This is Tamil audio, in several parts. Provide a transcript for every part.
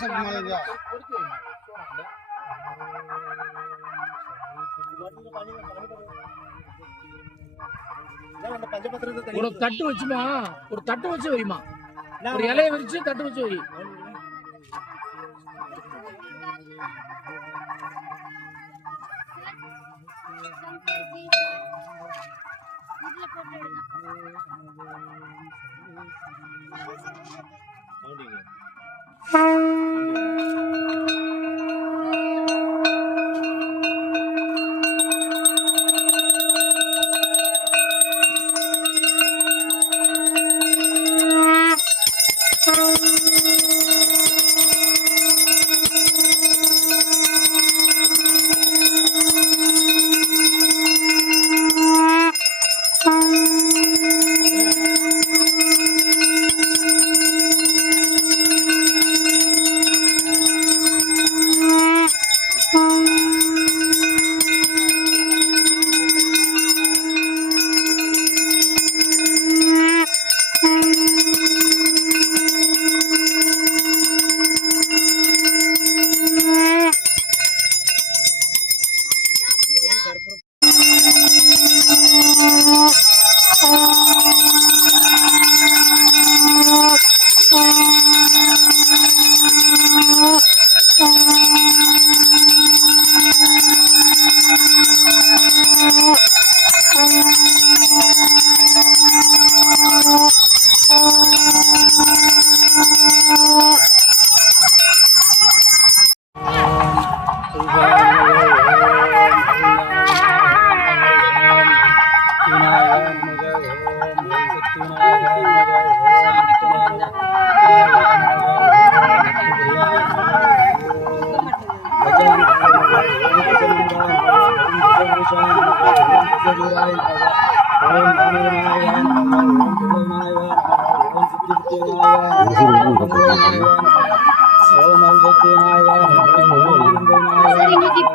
ரோசப் மாலை ஒரு தட்டு வச்சுமா? ஒரு தட்டு வச்சு வைமா. ஒரு இலைய விரிச்சு தட்டு வச்சு வை. சரி Thank you.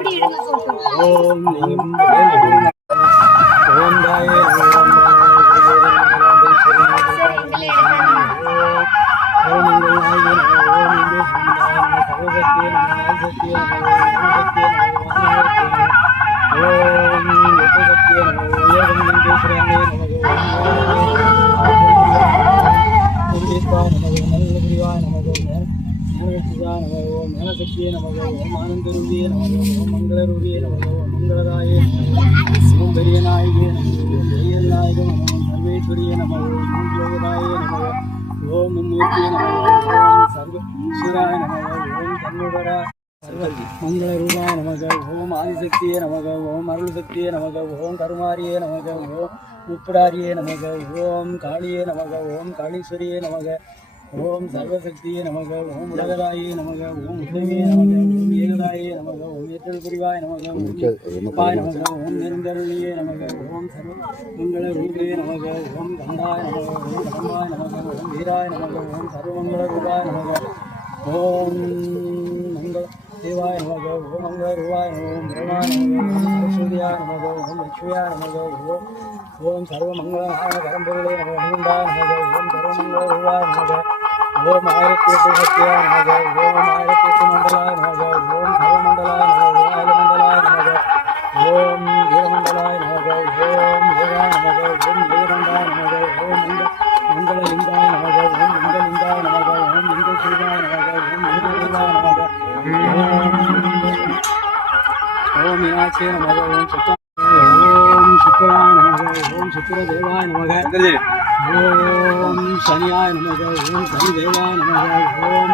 சரி இதுல எடுங்க சக்தியே நமக ஓம் ஆனந்தருவியே நமக ஓம் மங்களருவியே தன்னுடரா மங்கள ரூபாய நமக ஓம் ஆதிசக்தியே நமக ஓம் அருள் சக்தியே நமக ஓம் கருமாரியே நமக ஓம் முப்படாரியே நமக ஓம் காளியே நமக ஓம் காளீஸ்வரியே நமக ஓம் சர்வசக்தியே நமக ஓம் உலகதாயே நமக ஓம் உதவியே நமக ஓம் ஏகதாயே நமக ஓம் ஏற்றல் புரிவாய் நமக பாய் நமக ஓம் நெருந்தருளியே நமக ஓம் சர்வ மங்கள ரூபே நமக ஓம் கந்தாய நமக ஓம் நமக ஓம் வீராய நமக ஓம் சர்வமங்கள ரூபாய நமக ஓம் மங்கள தேவாய நமக ஓம் மங்கள ரூபாய ஓம் பிரமாய நமக ஓம் சரஸ்வதியாய நமக ஓம் லட்சுமியாய நமக ஓம் ஓம் சர்வமங்களாய பரம்பொருளே நமக மூண்டாய நமக ஓம் சர்வமங்கள ரூபாய நமக ஓம் ஆயிரத்தி எட்டு சக்தியாய நமக ஓம் ஆயிரத்தி எட்டு மண்டலாய நமக ஓம் சர்வமண்டலாய நமக ஓம் மீனாட்சியே நமக ஓம் சுத்த ஓம் சுக்கராய நமக ஓம் சுக்கரதேவாய நமக ஓம் சனியாய நமக ஓம் சனிதேவாய நமக ஓம்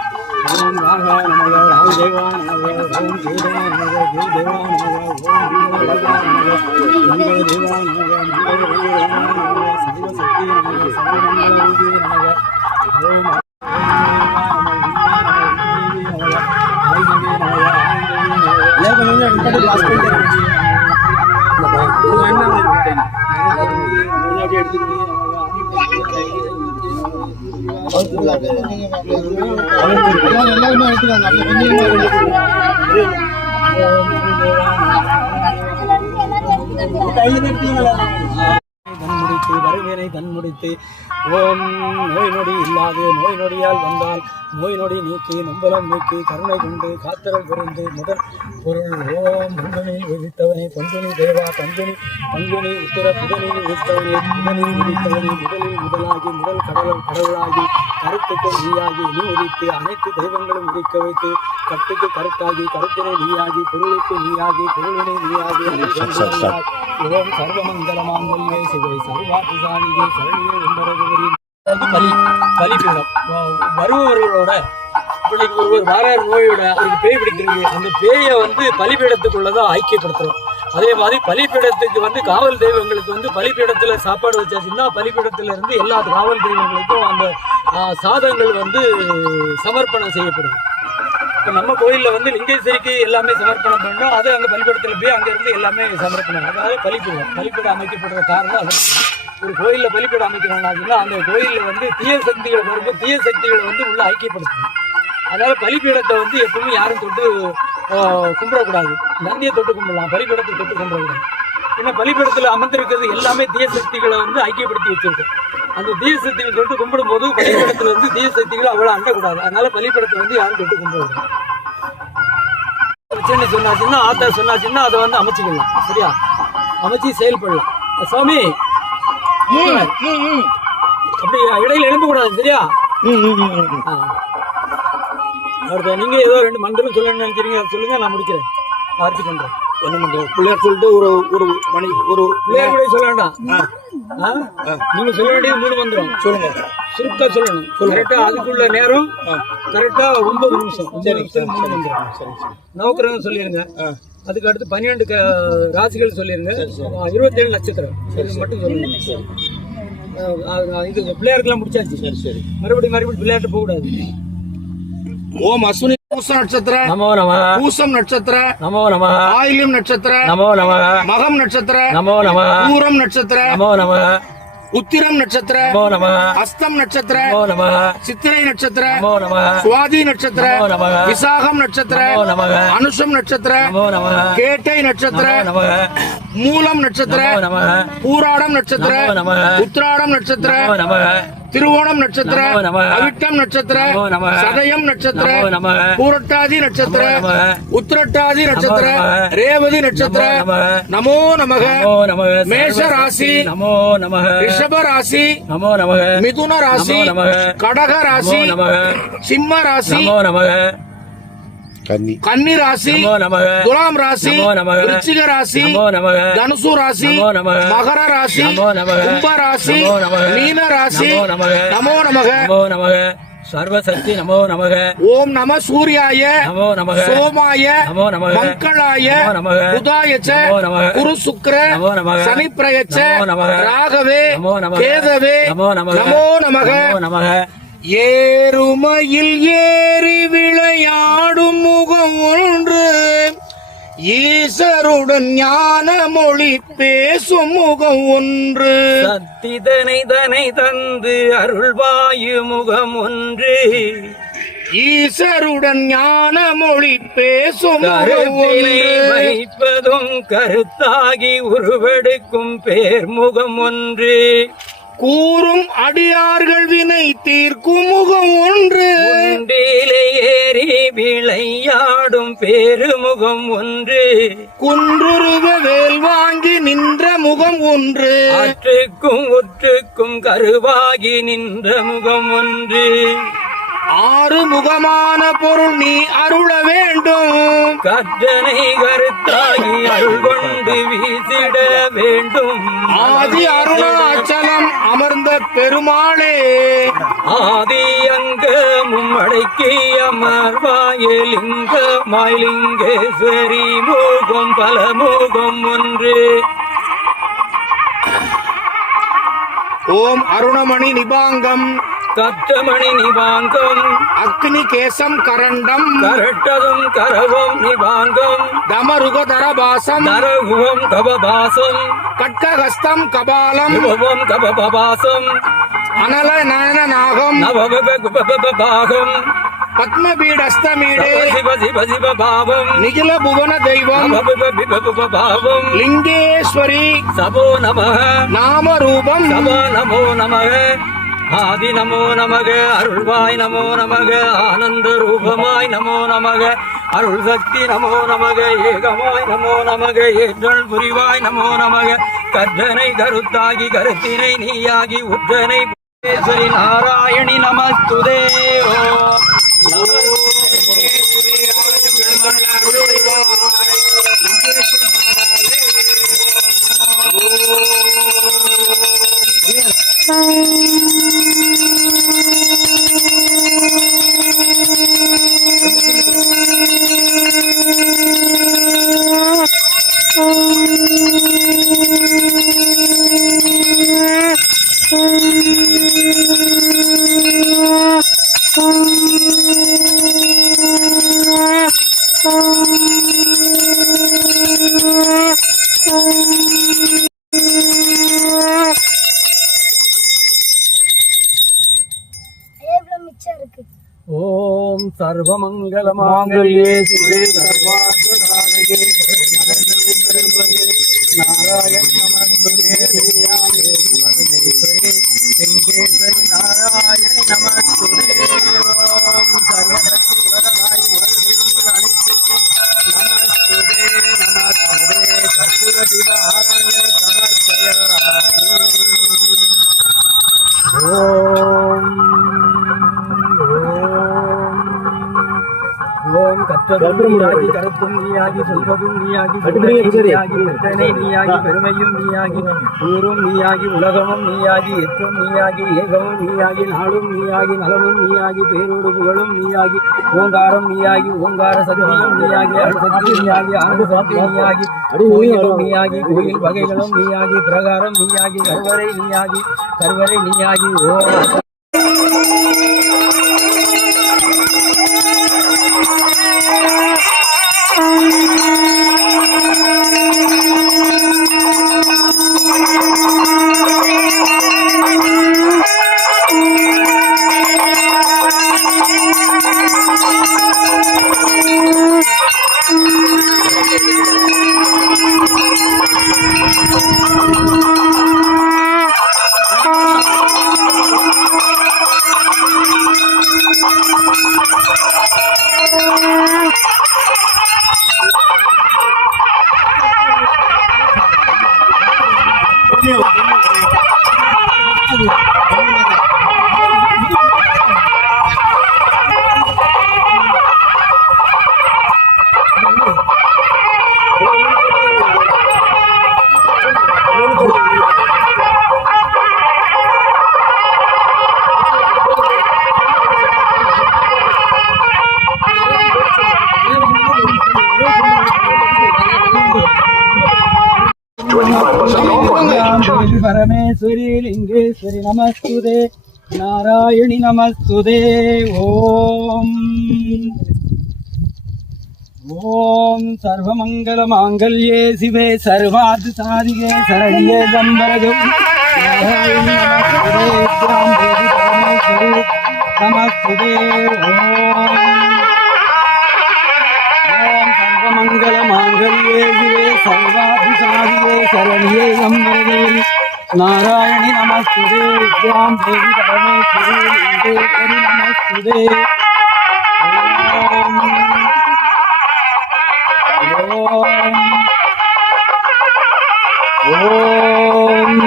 ஓம் ராகாய நமக ராகுதேவாய நமக ஓம் கேதாய நமக கேதேவாய நமக ஓம் வீரதேவாய நமக மங்களதேவாய நமக மங்களதேவாய நமக சர்வசக்தி நமக சர்வமங்களரூபியே எல்லாருமே எடுத்துக்காங்க. அப்படியே கொஞ்சம் தன் முடித்து வருவினை தன் முடித்து ஓம் நோய் நொடி இல்லாது நோய் நொடியால் வந்தால் நோய் நொடி நீக்கி நம்பலம் நீக்கி கருணை கொண்டு காத்திரல் புரிந்து முதல் பொருள். ஓம் பங்குனில் விதித்தவனே பங்குனி தேவா பங்குனி பங்குனி உத்தர புதனில் விதித்தவனே புதனில் விதித்தவனே முதலில் முதலாகி முதல் கடவுள் கடவுளாகி கருத்துக்கு நீயாகி நீ உதித்து அனைத்து தெய்வங்களும் உதிக்க வைத்து கட்டுக்கு கருத்தாகி கருத்தினை நீயாகி பொருளுக்கு நீயாகி பொருளினை நீயாகி ஓம் சர்வமங்கலமாங்கல்யே சிவை சர்வாபிசாரியே சரணியே வந்து பலி பலி பீடம். வருபவர்களோட பிள்ளைக்கு ஒருவர் வாரார் நோயோட அவருக்கு பேய் பிடிக்கிறது அந்த பேயை வந்து பலிபீடத்துக்குள்ளதான் ஐக்கியப்படுத்துறோம். அதே மாதிரி பலிபீடத்துக்கு வந்து காவல் தெய்வங்களுக்கு வந்து பலிபீடத்துல சாப்பாடு வச்சாச்சுன்னா பலிபீடத்துல இருந்து எல்லா காவல் தெய்வங்களுக்கும் அந்த சாதங்கள் வந்து சமர்ப்பணம் செய்யப்படுது. இப்போ நம்ம கோயிலில் வந்து லிங்கேஸ்வரிக்கு எல்லாமே சமர்ப்பணம் பண்ணோம் அது அந்த பலிபீடத்தில் போய் அங்கேருந்து எல்லாமே சமர்ப்பணம். அதாவது பலிபீடம் பலிபீடம் அமைக்கப்படுற காரணம் அது. ஒரு கோயிலில் பலிபீடம் அமைக்கிறாங்கன்னா அந்த கோயிலில் வந்து தீய சக்திகளை வரும்போது தீய சக்திகளை வந்து உள்ள ஐக்கியப்படுத்தணும். அதனால பலிப்பீடத்தை வந்து எப்பவுமே யாரும் தொட்டு கும்பிடக்கூடாது. நந்தியை தொட்டு கும்பிடலாம் பலிப்பீடத்தை தொட்டு கும்பிடக்கூடாது. ஏன்னா பலிப்பீடத்தில் அமர்ந்திருக்கிறது எல்லாமே தீய சக்திகளை வந்து ஐக்கியப்படுத்தி வச்சிருக்கோம். அந்த தீய சக்திகளை தொட்டு கும்பிடும்போது பலிப்பீடத்தில் வந்து தீய சக்திகளை அவ்வளோ அண்டக்கூடாது. அதனால பலிப்பீடத்தை வந்து யாரும் தொட்டு கும்பிடக்கூடாது. பிரச்சனை சொன்னாச்சுன்னா ஆத்தா சொன்னாச்சுன்னா அதை வந்து அமைச்சிக்கலாம். சரியா? அமைச்சு செயல்படலாம். சுவாமி அப்படி இடையில எழும்பக்கூடாது சரியா? ஆ. அடுத்த நீங்க ஏதோ ரெண்டு மந்திரம் சொல்லணும்னு நினைக்கிறீங்க அதை சொல்லுங்க நான் முடிக்கிறேன். ஆர்த்தி பண்றேன். என்ன பண்றது பிள்ளையார் சொல்லிட்டு ஒரு ஒரு மணி ஒரு பிள்ளையார் கூட சொல்ல வேண்டாம்? நீங்க சொல்ல வேண்டியது மூணு மந்திரம். சொல்லுங்க. சுருக்கா சொல்லணும். கரெக்டா அதுக்குள்ள நேரம் கரெக்டா ஒன்பது நிமிஷம். மந்திரம் சரி சரி நவக்கிரகம் சொல்லிருங்க. அதுக்கு அடுத்து பன்னிரெண்டு ராசிகள் சொல்லிருங்க இருபத்தேழு நட்சத்திரம். மட்டும் சொல்லுங்க. இது பிள்ளையாருக்கெல்லாம் முடிச்சாச்சு. சரி சரி. மறுபடியும் மறுபடியும் போக கூடாது ஓம் அஸ்வினி பூச நட்சத்திர நமோ நம. பூசம் நட்சத்திர நமோ நம. ஆயில்யம் நட்சத்திர நமோ நம. மகம் நட்சத்திர நமோ நம. பூரம் நட்சத்திர நமோ நம. உத்திரம் நட்சத்திர அஸ்தம் நட்சத்திர சித்திரை நட்சத்திர சுவாதி நட்சத்திர விசாகம் நட்சத்திர அனுஷம் நட்சத்திர கேட்டை நட்சத்திர மூலம் நட்சத்திர பூராடம் நட்சத்திர உத்திராடம் நட்சத்திர திருவோணம் நட்சத்திர நமோ நம அவிட்டம் நட்சத்திர நமோ நம சதயம் நட்சத்திர நமோ நம பூரட்டாதி நட்சத்திர நமோ நம உத்திரட்டாதி நட்சத்திர நமோ நம ரேவதி நட்சத்திர நமோ நமோ நமக நமோ நம மேஷ ராசி நமோ நம ரிஷப ராசி நமோ நம மிதுன ராசி நமக. கடக ராசி சிம்ம ராசி நமோ நம கன்னி ராசி துலாம் ராசி. விருச்சிக ராசி தனுசு ராசி. மகர ராசி. கும்ப ராசி. மீன ராசி நமோ நமக. நமோ நமக நமோ நம சர்வசக்தி நமோ நமக ஓம் நம சூர்யாய நமோ நமக சோமாய நமோ நமக. மங்களாய நமோ நமக. புதாயச்ச நமோ நமக. குரு சுக்ர நமோ நமக. சனி பிரயச்ச நமோ நமக. ராகவே நமோ நமக. கேதவே நமோ நமக நமோ நமக நமோ நமக ஏறுமையில் ஏறி விளையாடும் முகம் ஒன்று. ஈசருடன் ஞான மொழி பேசும் முகம் ஒன்று. சத்திதனை தனை தந்து அருள்வாயு முகம் ஒன்று. ஈசருடன் ஞான மொழி பேசும் வைப்பதும் கருத்தாகி உருவெடுக்கும் பேர்முகம் ஒன்று. கூறும் அடியார்கள் வினை தீர்க்கும் முகம் ஒன்று. குண்டிலே ஏறி விளையாடும் பேருமுகம் ஒன்று. குன்றுருவ வேல் வாங்கி நின்ற முகம் ஒன்று. ஆற்றுக்கும் உற்றுக்கும் கருவாகி நின்ற முகம் ஒன்று. ஆறு முகமான பொருள் நீ அருள வேண்டும். கற்றனை கருத்தாகி அருள் கொண்டு வீசிட வேண்டும். ஆதி அருணாச்சலம் அமர்ந்த பெருமாளே. ஆதி அங்கமும் அடக்கி அமர்வாயலிங்க மாய்லிங்கேஸ்வரி மூகம் பல மூகம் ஒன்று. ஓம் அருணமணி நிபாங்கம். கற்றமணி நிவாங்கம் அக்னி கேசம் கரண்டம். கரட்டதும் கரவம் நிவாங்கம். தமருக தரபாசம் நரகுவம் கபபாசம். கட்கஹஸ்தம் கபாலம். விபவம் கபபாசம் அனல நயன நாகம் நவபாகம் பத்மபீடஸ்தமீடே. சிவ சிவ சிவ பாவம் நிகில புவன தெய்வம் பாவம் லிங்கேஸ்வரி. சபோ நம நாம ரூபம் சபோ நமோ நமக. ஆதி நமோ நமக அருள்வாய் நமோ நமக ஆனந்த ரூபமாய் நமோ நமக அருள் சக்தி நமோ நமக ஏகமாய் நமோ நமக ஏற்றல் புரிவாய் நமோ நமக கர்த்தனை கருத்தாகி கருத்தினை நீயாகி உத்தனை புரேஸ்வரி நாராயணி நமஸ்துதே. ஓம் சர்வமங்கல மாங்கல்யே சிவே பெரும்பகே நாராயண நமஸ்துதே தேவி பரமேஸ்வரி லிங்கேஸ்வரி நாராயணி நமஸ்துதே ஓம் சர்வசக்தி உலகதாய் உலக தெய்வங்கள் அனைத்துக்கும் நமஸ்துதே நமஸ்துதே கற்பூர தீப சமர்ப்பயாமி ஓம் நீயாகி கருத்தும் நீயாகி சொல்வதும் நீயாகி நீயாகி பெற்றனை நீயாகி பெருமையும் நீயாகி ஊரும் நீயாகி உலகமும் நீயாகி எற்றும் நீயாகி ஏகமும் நீயாகி நாளும் நீயாகி நலமும் நீயாகி பேரோடு புகழும் நீயாகி ஓங்காரம் நீயாகி ஓங்கார சக்தியும் நீயாகி அணுசக்தி நீயாகி ஆண்டு சக்தி நீயாகி கோயிலும் நீயாகி கோயில் வகைகளும் நீயாகி பிரகாரம் நீயாகி கருவறை நீயாகி கருவறை நீயாகி ஓம் பரமேஸ்வரி லிங்கேஸ்வரி நமஸ்துதே நாராயணி நமஸ்துதே ஓம் ஓம் சர்வமங்கல மாங்கல்யே சிவே சர்வார்த்த சாதிகே சரணியே சம்பரகம் நமஸ்துதே ஓம் சர்வமங்கல மாங்கல்யே சிவே சர்வார்த்த நாராயணி நமஸ்துதே வித்யாம் தேவி பரமேஸ்வரி லிங்கேஸ்வரி நமஸ்துதே ஓம் ஓம்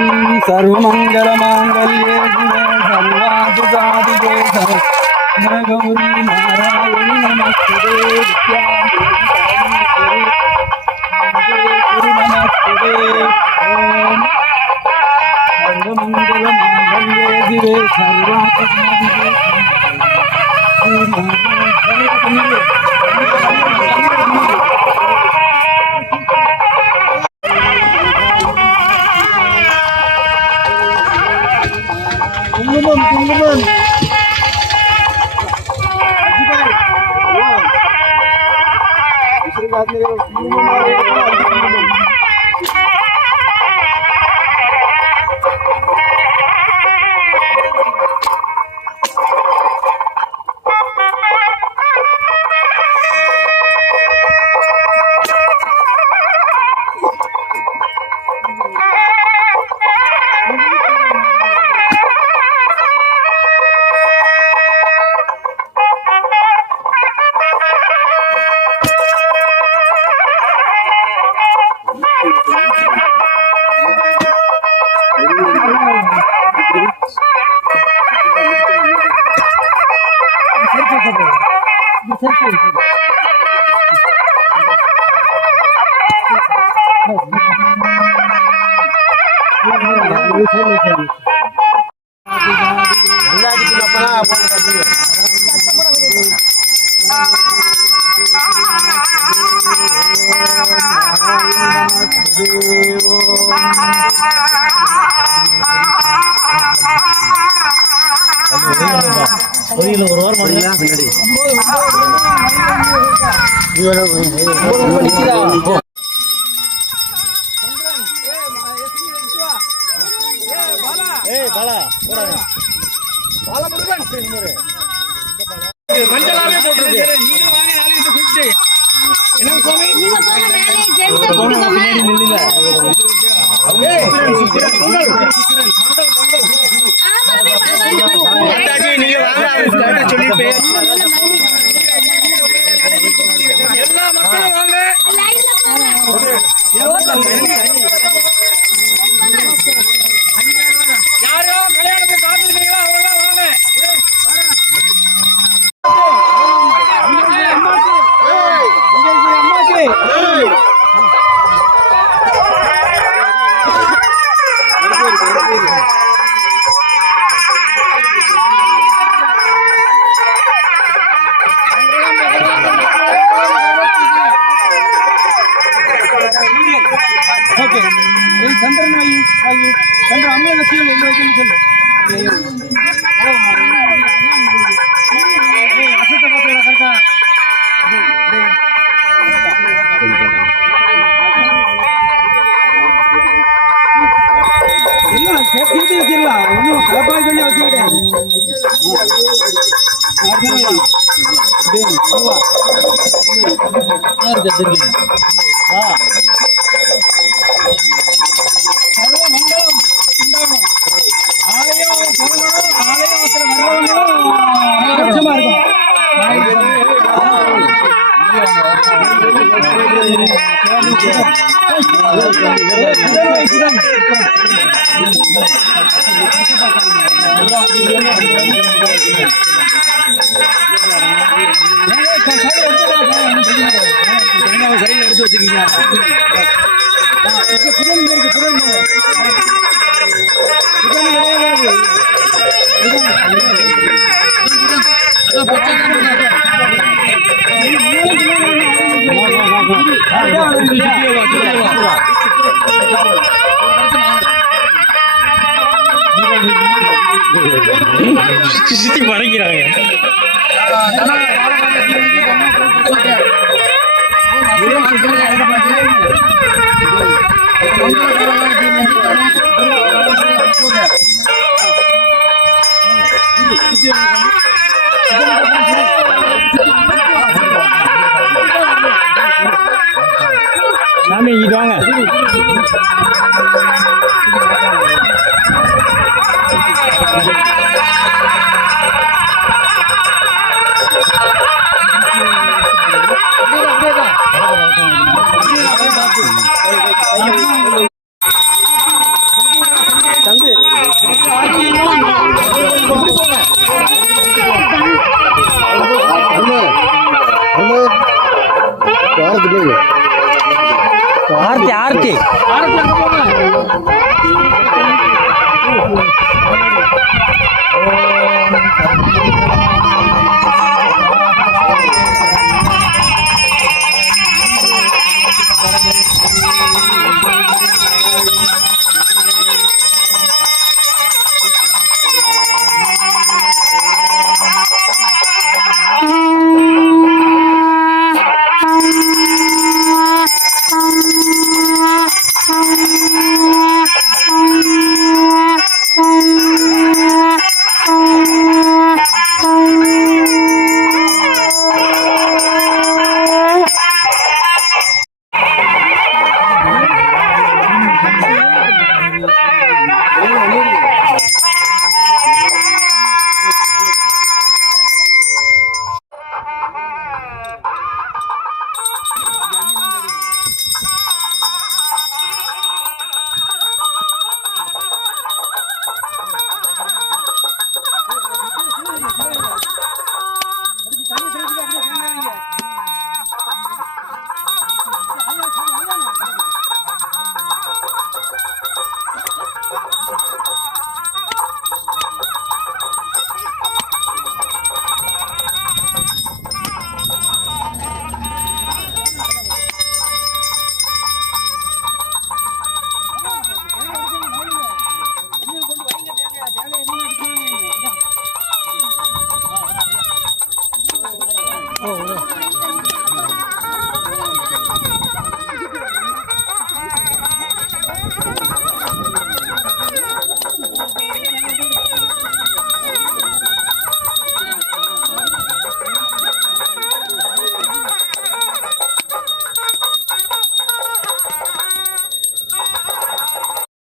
சர்வமங்கலமாங்கல்யே சிவே சர்வாதிசாதிகே சரகௌரி நாராயணி நமஸ்துதே வித்யாம் தேவி பரமேஸ்வரி நமஸ்துதே ஓம் சர்வமங்கலமாங்கல்யே சிவே சர்வாதிசாதிகே குங்குமம் பின்னாடி மஞ்சளாவே போட்டுருக்கு என்ன சுவாமி நீங்க போன வேலையை అలా சுத்தி மறைக்கிறாங்க Thank you. कितने आरती आरती आरती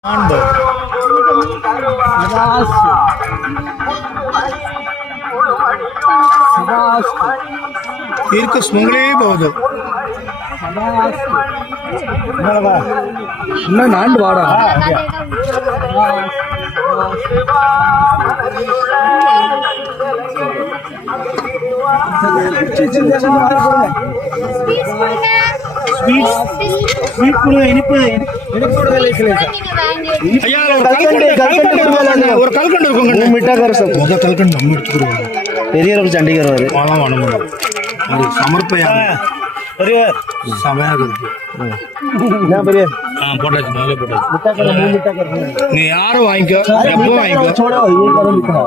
दो तीर्क सुंगली बहुत இன்னும் நாண்டு வாடா ஸ்வீட் ஸ்வீட் கொடுங்க இனிப்பு இனிப்பு கொடுங்க ஒரு கல்கண்டு இருக்குங்க மிட்டாக்கார சார். முத கல்கண்டு நம்ம எடுத்துக்கிறோம் பெரிய சண்டிகர் வரு பழம் வணங்கணும் அது சமர்ப்பையாக சமையாக இருக்கு என்ன பெரிய? ஆ போட்டாச்சு முதல்ல போட்டாச்சு. மிட்டாக்கார மூணு மிட்டாக்கார நீ யாரும் வாங்கிக்கோ? எப்போ வாங்கிக்கோ?